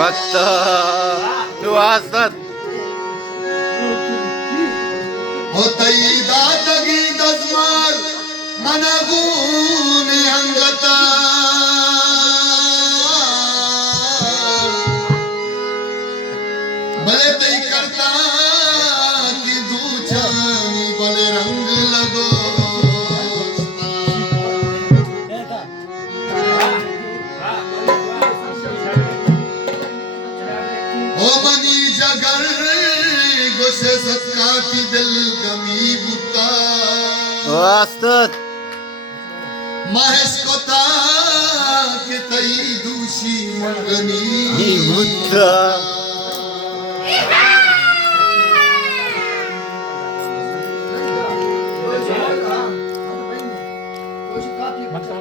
भक्त असतात होतई दातगी दजमार मनगुण अंगता भले तई करता की दूचनी बले रंग लगो हो मनी जगर गोसे सत्काती दिल गमी बुता असतात महेश कोता के तई दूषी मंगनी ही बुद्ध Mata,